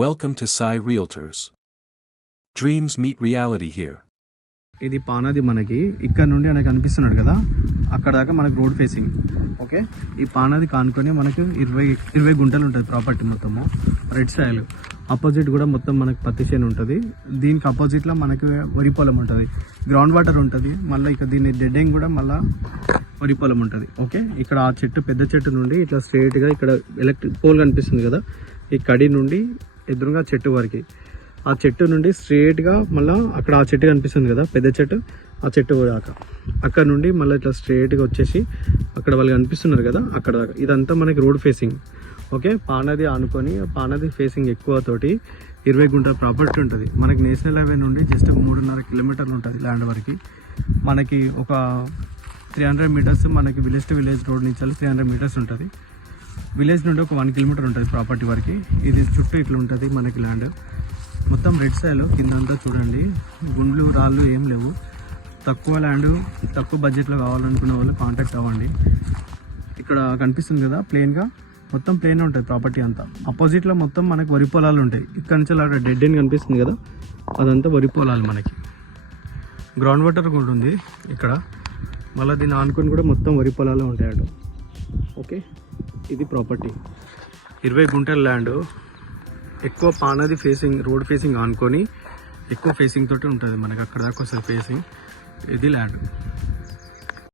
Welcome to Sai Realtors. Dreams meet reality here. ఇది పానాది మనకి ఇక్కడ నుండి మనకు కనిపిస్తున్నాడు కదా, అక్కడ దాకా మనకు రోడ్ ఫేసింగ్. ఓకే, ఈ పానాది కానుకొని మనకు 20 గుంటలు ఉంటుంది ప్రాపర్టీ మొత్తము. రెడ్ సాయిల్ అపోజిట్ కూడా మొత్తం మనకు పత్తి చేను ఉంటుంది. దీనికి అపోజిట్లో మనకి వరి పొలం ఉంటుంది, గ్రౌండ్ వాటర్ ఉంటుంది. మళ్ళీ ఇక దీని డెడ్ ఎండ్ కూడా మళ్ళీ వరి పొలం ఉంటుంది. ఓకే, ఇక్కడ ఆ చెట్టు పెద్ద చెట్టు నుండి ఇట్లా స్ట్రైట్గా ఇక్కడ ఎలక్ట్రిక్ పోల్ కనిపిస్తుంది కదా, ఈ కడి నుండి ఎదురుగా చెట్టు వరకు, ఆ చెట్టు నుండి స్ట్రేట్గా మళ్ళీ అక్కడ ఆ చెట్టు కనిపిస్తుంది కదా పెద్ద చెట్టు, ఆ చెట్టు దాకా అక్కడ నుండి మళ్ళీ ఇట్లా స్ట్రేట్గా వచ్చేసి అక్కడ వాళ్ళు కనిపిస్తున్నారు కదా అక్కడ దాకా ఇదంతా మనకి రోడ్ ఫేసింగ్. ఓకే, పానది ఆనుకొని పానది ఫేసింగ్ ఎక్కువ తోటి 20 గుంటల ప్రాపర్టీ ఉంటుంది. మనకి నేషనల్ హైవే నుండి జస్ట్ 3.5 కిలోమీటర్లు ఉంటుంది ల్యాండ్ వరకు. మనకి ఒక 300 మీటర్స్ మనకి విలేజ్ టు విలేజ్ రోడ్ నుంచి 300 మీటర్స్ ఉంటుంది. విలేజ్ నుండి ఒక 1 కిలోమీటర్ ఉంటుంది ప్రాపర్టీ వరకు. ఇది చుట్టూ ఇట్లా ఉంటుంది మనకి ల్యాండ్ మొత్తం రెడ్ సాయిల్. కింద అంతా చూడండి, గుండ్లు రాళ్ళు ఏం లేవు. తక్కువ ల్యాండ్ తక్కువ బడ్జెట్లో కావాలనుకున్న వాళ్ళు కాంటాక్ట్ అవ్వండి. ఇక్కడ కనిపిస్తుంది కదా ప్లెయిన్గా, మొత్తం ప్లెయిన్ ఉంటుంది ప్రాపర్టీ అంతా. అపోజిట్లో మొత్తం మనకి వరి పొలాలు ఉంటాయి. ఇక్కడ నుంచి అక్కడ డెడ్ ఎండ్ కనిపిస్తుంది కదా, అదంతా వరి పొలాలు. మనకి గ్రౌండ్ వాటర్ కూడా ఉంది ఇక్కడ. మళ్ళీ దీన్ని ఆనుకొని కూడా మొత్తం వరి పొలాలు ఉంటాయి అటు. ఓకే, ఇది ప్రాపర్టీ 20 గుంటల ల్యాండ్. ఎక్కువ పానది ఫేసింగ్ రోడ్ ఫేసింగ్ ఆనుకొని ఎక్కువ ఫేసింగ్ తోటి ఉంటుంది మనకి. అక్కడ దాకా వస్తుంది ఫేసింగ్. ఇది ల్యాండ్.